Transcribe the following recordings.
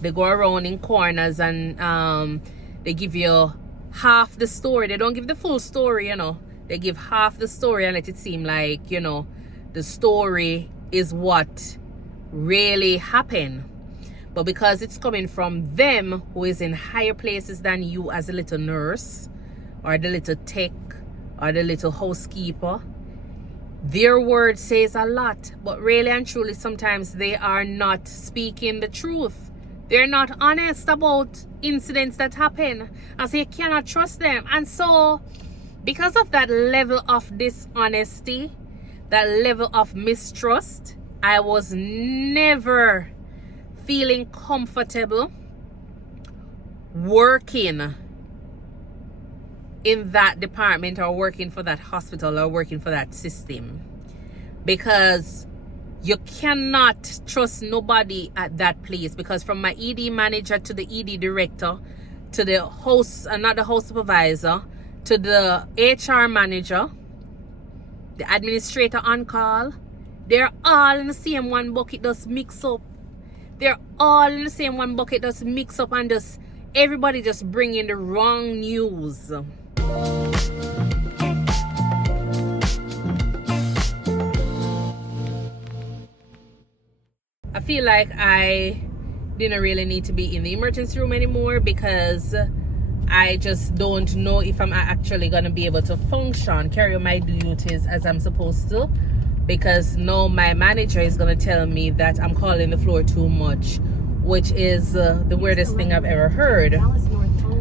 they go around in corners and they give you half the story. They don't give the full story, you know. They give half the story and let it seem like, you know, the story is what really happened. But because it's coming from them who is in higher places than you as a little nurse or the little tech or the little housekeeper, their word says a lot. But really and truly, sometimes they are not speaking the truth. They're not honest about incidents that happen. And so you cannot trust them. And so because of that level of dishonesty, that level of mistrust, I was never feeling comfortable working in that department or working for that hospital or working for that system, because you cannot trust nobody at that place. Because from my ED manager to the ED director to the host, not the host supervisor, to the HR manager, the administrator on call, they're all in the same one bucket, just mix up. They're all in the same one bucket, just mix up, and just everybody just bringing the wrong news. I feel like I didn't really need to be in the emergency room anymore, because I just don't know if I'm actually going to be able to function, carry my duties as I'm supposed to, because now my manager is going to tell me that I'm calling the floor too much, which is the weirdest thing I've ever heard.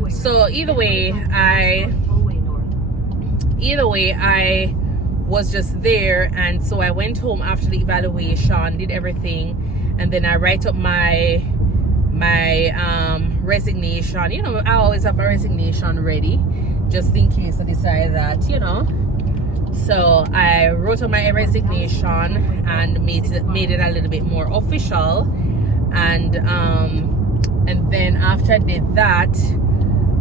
So either way, I was just there, and so I went home after the evaluation, did everything, and then I write up my resignation. You know, I always have my resignation ready just in case I decide that, you know. So I wrote up my resignation and made it a little bit more official, and then after I did that,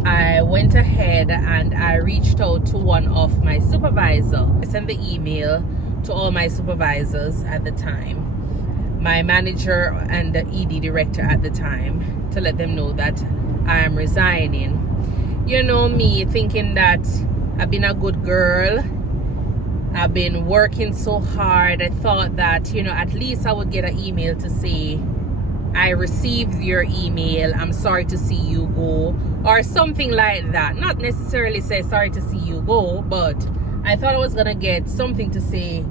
I went ahead and I reached out to one of my supervisors. I sent the email to all my supervisors at the time, my manager and the ED director at the time, to let them know that I am resigning. You know me, thinking that I've been a good girl, I've been working so hard. I thought that, you know, at least I would get an email to say, I received your email, I'm sorry to see you go, or something like that. Not necessarily say sorry to see you go, but I thought I was gonna get something to say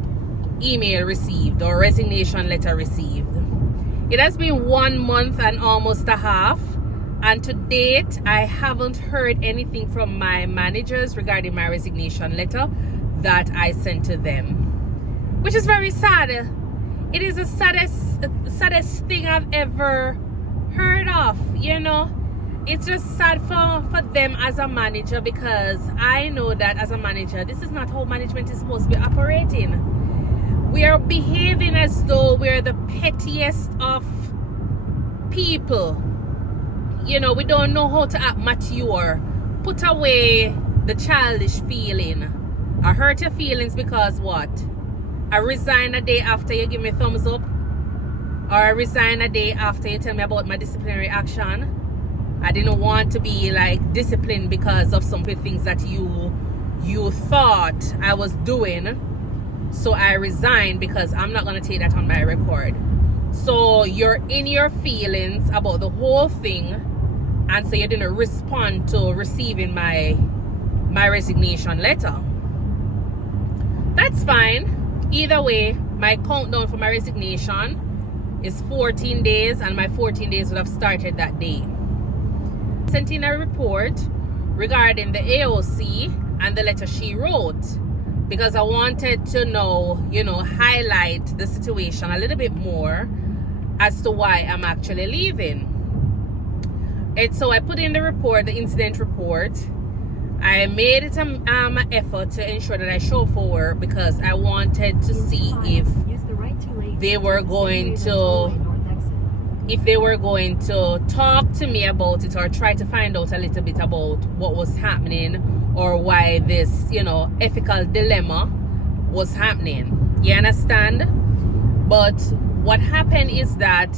email received or resignation letter received. It has been 1 month and almost a half, and to date I haven't heard anything from my managers regarding my resignation letter that I sent to them, which is very sad. It is the saddest thing I've ever heard of, you know. It's just sad for them as a manager, because I know that as a manager, this is not how management is supposed to be operating. We are behaving as though we're the pettiest of people. You know, we don't know how to act mature. Put away the childish feeling. I hurt your feelings because what? I resign a day after you give me a thumbs up, or I resign a day after you tell me about my disciplinary action. I didn't want to be like disciplined because of some things that you thought I was doing, so I resigned because I'm not going to take that on my record. So you're in your feelings about the whole thing, and so you didn't respond to receiving my resignation letter. That's fine. Either way, my countdown for my resignation is 14 days, and my 14 days would have started that day. I sent in a report regarding the AOC and the letter she wrote, because I wanted to know, you know, highlight the situation a little bit more as to why I'm actually leaving. And so I put in the report, the incident report. I made it an effort to ensure that I show for work, because I wanted to see if they were going to talk to me about it, or try to find out a little bit about what was happening, or why this, you know, ethical dilemma was happening. You understand? But what happened is that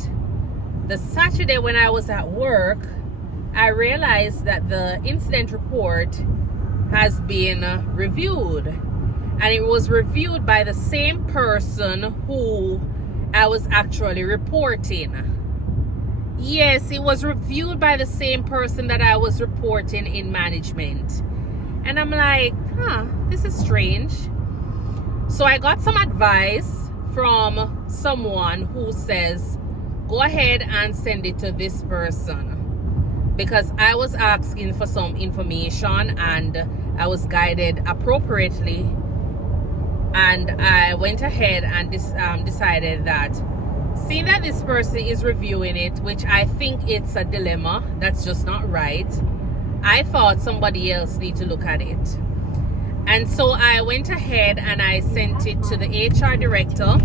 the Saturday when I was at work, I realized that the incident report has been reviewed, and it was reviewed by the same person who I was actually reporting. Yes, it was reviewed by the same person that I was reporting in management. And I'm like, this is strange. So I got some advice from someone who says, go ahead and send it to this person. Because I was asking for some information and I was guided appropriately. And I went ahead and decided that, seeing that this person is reviewing it, which I think it's a dilemma, that's just not right, I thought somebody else need to look at it. And so I went ahead and I sent it to the HR director,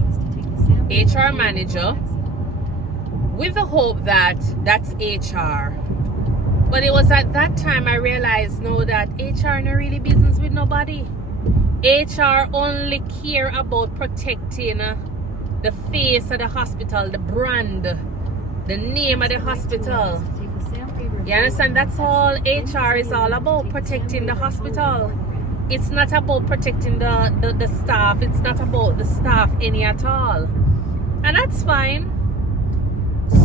HR manager, with the hope that that's HR. But it was at that time I realized, no, that HR no really business with nobody. HR only care about protecting the face of the hospital, the brand, the name of the hospital. You understand? That's all HR is all about, protecting the hospital. It's not about protecting the staff. It's not about the staff any at all. And that's fine.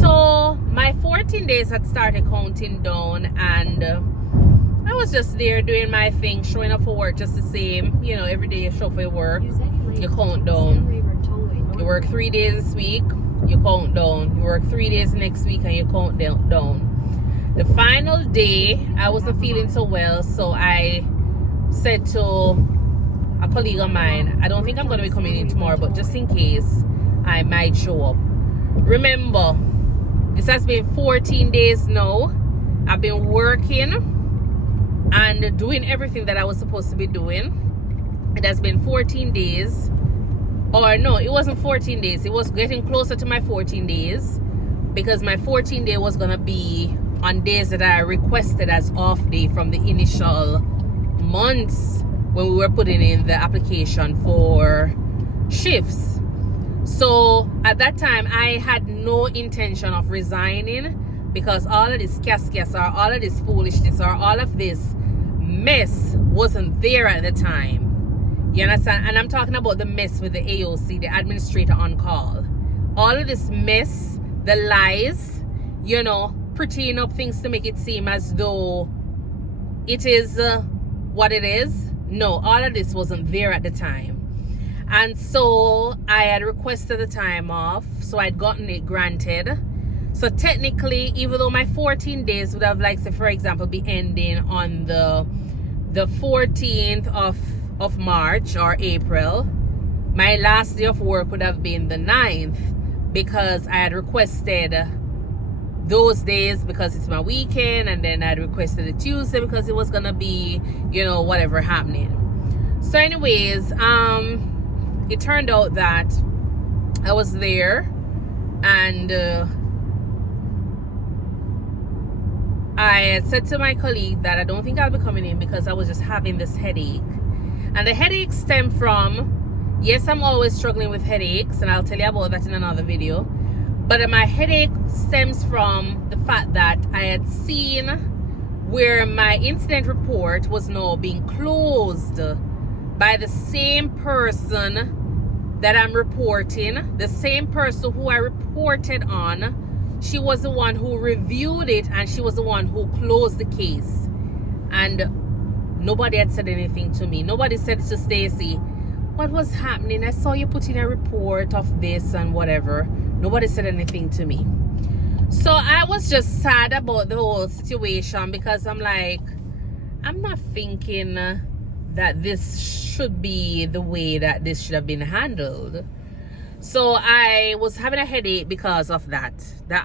So my 14 days had started counting down, and I was just there doing my thing, showing up for work just the same. You know, every day you show for your work, you count down. You work 3 days this week, you count down. You work 3 days next week and you count down. The final day, I wasn't feeling so well, so I said to a colleague of mine, I don't think I'm going to be coming in tomorrow, but just in case, I might show up. Remember, this has been 14 days now. I've been working and doing everything that I was supposed to be doing. It has been 14 days. Or no, it wasn't 14 days. It was getting closer to my 14 days, because my 14 day was going to be on days that I requested as off day from the initial months when we were putting in the application for shifts. So at that time, I had no intention of resigning, because all of this cascas or all of this foolishness or all of this mess wasn't there at the time. You understand? And I'm talking about the mess with the AOC, the administrator on call. All of this mess, the lies, you know, prettying up things to make it seem as though it is what it is. No, all of this wasn't there at the time. And so I had requested the time off, so I'd gotten it granted. So technically, even though my 14 days would have, like, say, for example, be ending on the 14th of March or April, my last day of work would have been the 9th, because I had requested those days because it's my weekend, and then I had requested a Tuesday because it was gonna be, you know, whatever happening. So anyways, it turned out that I was there, and I had said to my colleague that I don't think I'll be coming in because I was just having this headache. And the headache stemmed from, yes, I'm always struggling with headaches, and I'll tell you about that in another video. But my headache stems from the fact that I had seen where my incident report was now being closed by the same person that I'm reporting, the same person who I reported on. She was the one who reviewed it, and she was the one who closed the case. And nobody had said anything to me. Nobody said to Stacy, what was happening? I saw you put in a report of this and whatever. Nobody said anything to me. So I was just sad about the whole situation, because I'm like, I'm not thinking that this should be the way that this should have been handled. So I was having a headache because of that.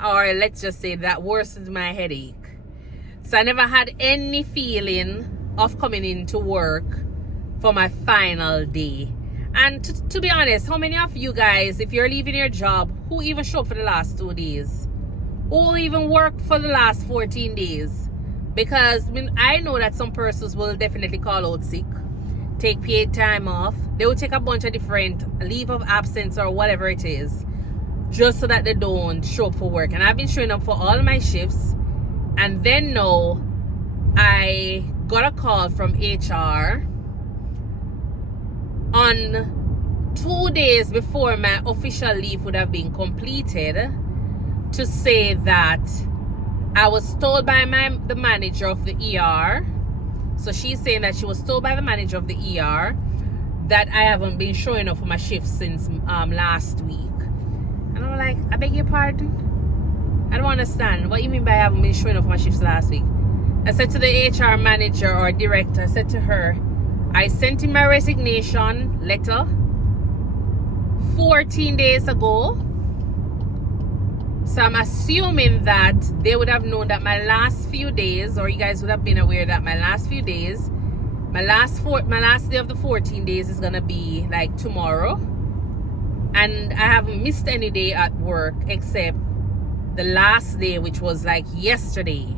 Or let's just say that worsened my headache. So I never had any feeling of coming into work for my final day. And to be honest, how many of you guys, if you're leaving your job, who even show up for the last 2 days? Who even work for the last 14 days? Because I know that some persons will definitely call out sick, take paid time off. They will take a bunch of different leave of absence or whatever it is just so that they don't show up for work. And I've been showing up for all of my shifts. And then now I got a call from HR on 2 days before my official leave would have been completed to say that I was told by the manager of the ER. So she's saying that she was told by the manager of the ER that I haven't been showing up for my shifts since last week. And I'm like, I beg your pardon? I don't understand. What you mean by I haven't been showing up for my shifts last week? I said to the HR manager or director, I said to her, I sent in my resignation letter 14 days ago. So I'm assuming that they would have known that my last few days, or you guys would have been aware that my last few days, my last day of the 14 days is gonna be like tomorrow. And I haven't missed any day at work except the last day, which was like yesterday.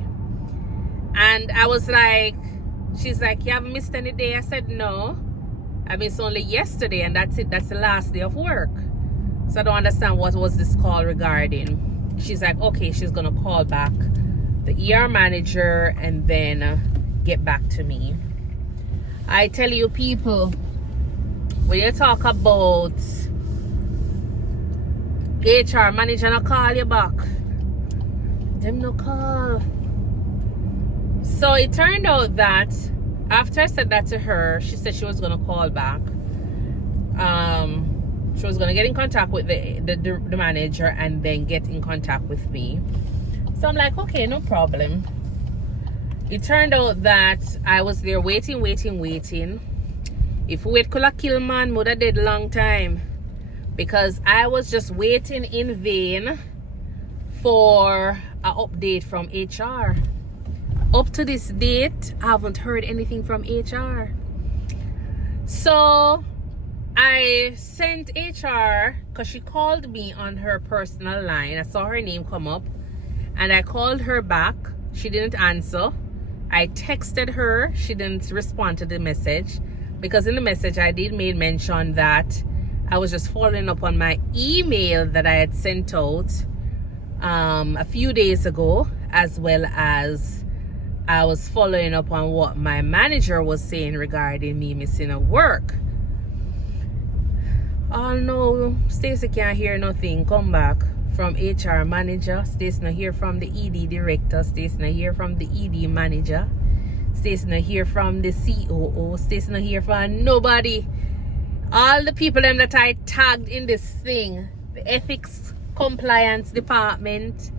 And I was like, she's like, you haven't missed any day? I said, no, I missed only yesterday, and that's it. That's the last day of work. So I don't understand what was this call regarding. She's like, okay, she's gonna call back the ER manager and then get back to me. I tell you, people, when you talk about HR manager no call you back, them no call. So it turned out that after I said that to her, she said she was gonna call back. She was gonna get in contact with the manager and then get in contact with me. So I'm like, okay, no problem. It turned out that I was there waiting. If wait could have killed man, would have dead long time. Because I was just waiting in vain for an update from HR. Up to this date, I haven't heard anything from HR. So I sent HR, because she called me on her personal line. I saw her name come up and I called her back. She didn't answer. I texted her. She didn't respond to the message, because in the message I did make mention that I was just following up on my email that I had sent out a few days ago, as well as I was following up on what my manager was saying regarding me missing a work. Oh no, Stacey can't hear nothing. Come back from HR manager. Stacey not hear from the ED director. Stacey not hear from the ED manager. Stacey not hear from the COO. Stacey not hear from nobody. All the people them that I tagged in this thing, the ethics compliance department,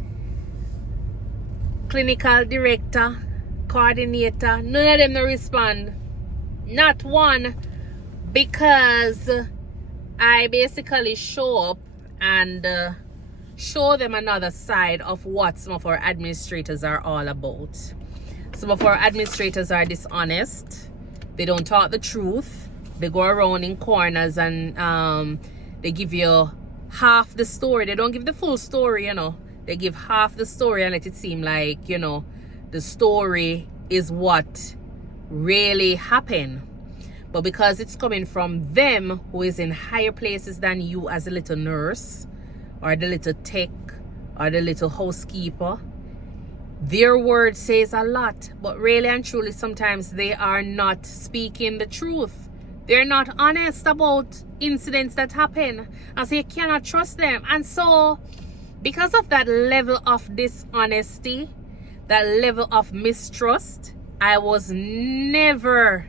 clinical director, coordinator, none of them no respond. Not one, because I basically show up and show them another side of what some of our administrators are all about. Some of our administrators are dishonest. They don't talk the truth. They go around in corners and they give you half the story. They don't give the full story, you know. They give half the story and let it seem like, you know, the story is what really happened. But because it's coming from them who is in higher places than you as a little nurse or the little tech or the little housekeeper, their word says a lot. But really and truly, sometimes they are not speaking the truth. They're not honest about incidents that happen. And so you cannot trust them. And so because of that level of dishonesty, that level of mistrust, I was never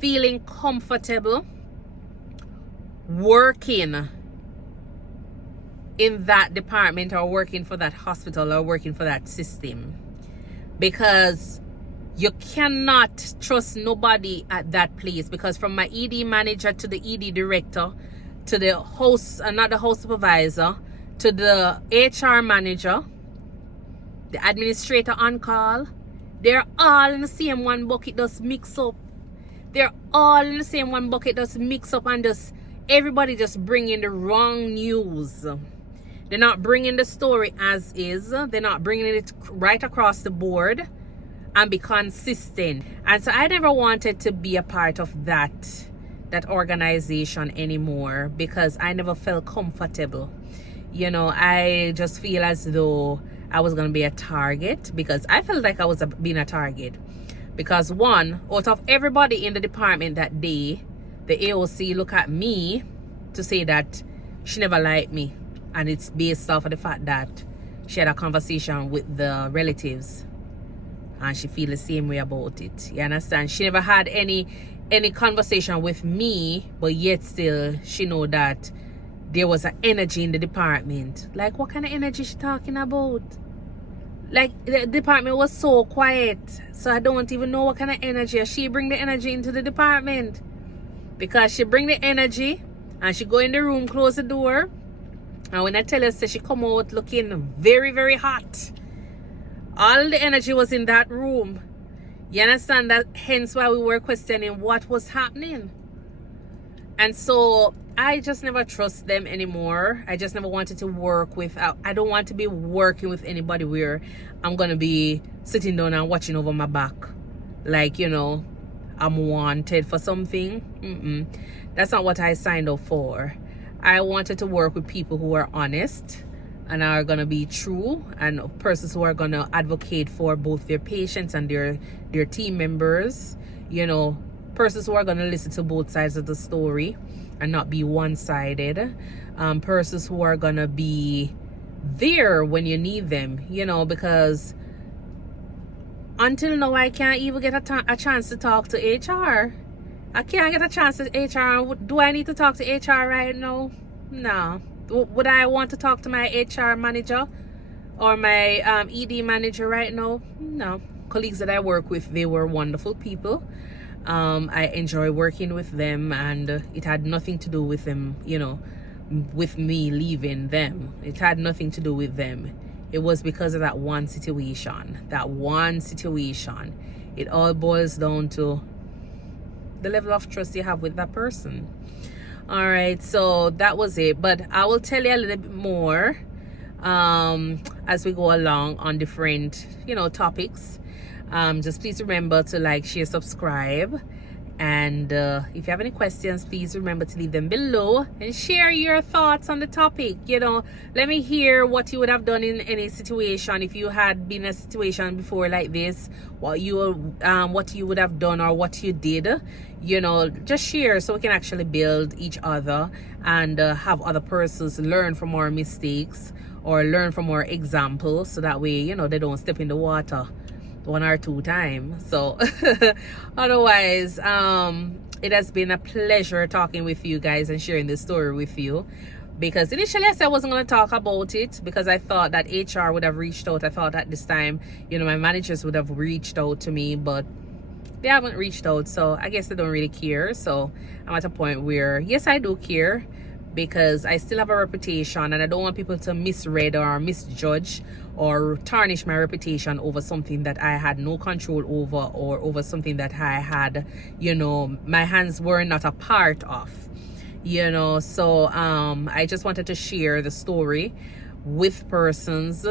feeling comfortable working in that department or working for that hospital or working for that system, because you cannot trust nobody at that place. Because from my ED manager to the ED director to the host, not the host supervisor, to the HR manager, the administrator on call, they're all in the same one bucket, just mix up. They're all in the same one bucket, just mix up, and just everybody just bringing the wrong news. They're not bringing the story as is. They're not bringing it right across the board and be consistent. And so I never wanted to be a part of that organization anymore, because I never felt comfortable. You know, I just feel as though I was going to be a target, because I felt like I was being a target. Because one, out of everybody in the department that day, the AOC look at me to say that she never liked me. And it's based off of the fact that she had a conversation with the relatives and she feel the same way about it. You understand? She never had any conversation with me, but yet still she know that there was an energy in the department. Like, what kind of energy she talking about? Like, the department was so quiet, so I don't even know what kind of energy. She bring the energy into the department, because she bring the energy and she go in the room, close the door, and when I tell her, so she come out looking very, very hot. All the energy was in that room. You understand that? Hence why we were questioning what was happening. And so I just never trust them anymore. I just never wanted to work with, I don't want to be working with anybody where I'm going to be sitting down and watching over my back. Like, you know, I'm wanted for something. That's not what I signed up for. I wanted to work with people who are honest and are going to be true, and persons who are going to advocate for both their patients and their team members. You know, persons who are going to listen to both sides of the story and not be one-sided. Persons who are going to be there when you need them, you know, because until now I can't even get a chance to talk to HR. I can't get a chance to HR. Do I need to talk to HR right now? No. Would I want to talk to my HR manager or my ED manager right now? No. Colleagues that I work with, they were wonderful people. I enjoy working with them, and it had nothing to do with them, you know, with me leaving them. It had nothing to do with them. It was because of that one situation. It all boils down to the level of trust you have with that person. All right, so that was it, but I will tell you a little bit more as we go along on different, you know, topics. Just please remember to like, share, subscribe, and if you have any questions, please remember to leave them below and share your thoughts on the topic. You know, let me hear what you would have done in any situation. If you had been in a situation before like this, what you would have done or what you did. You know, just share so we can actually build each other and have other persons learn from our mistakes or learn from our examples, so that way, you know, they don't step in the water 1 or 2 times. So otherwise, it has been a pleasure talking with you guys and sharing this story with you, because initially I said I wasn't going to talk about it because I thought that HR would have reached out. I thought at this time, you know, my managers would have reached out to me, but they haven't reached out, so I guess they don't really care. So I'm at a point where, yes, I do care, because I still have a reputation and I don't want people to misread or misjudge or tarnish my reputation over something that I had no control over, or over something that I had, you know, my hands were not a part of, you know. So I just wanted to share the story with persons,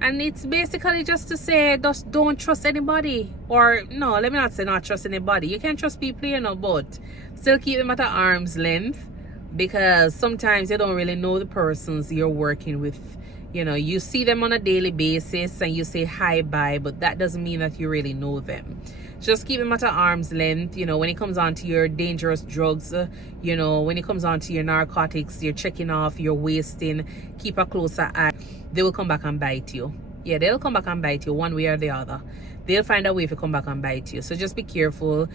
and it's basically just to say, just don't trust anybody. Or no, let me not say not trust anybody. You can trust people, you know, but still keep them at an arm's length, because sometimes you don't really know the persons you're working with. You know, you see them on a daily basis and you say hi, bye, but that doesn't mean that you really know them. Just keep them at an arm's length. You know, when it comes on to your dangerous drugs, you know, when it comes on to your narcotics, you're checking off, you're wasting, keep a closer eye. They will come back and bite you. Yeah, they'll come back and bite you one way or the other. They'll find a way to come back and bite you. So just be careful.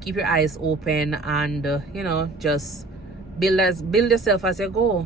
Keep your eyes open, and you know, just build yourself as you go.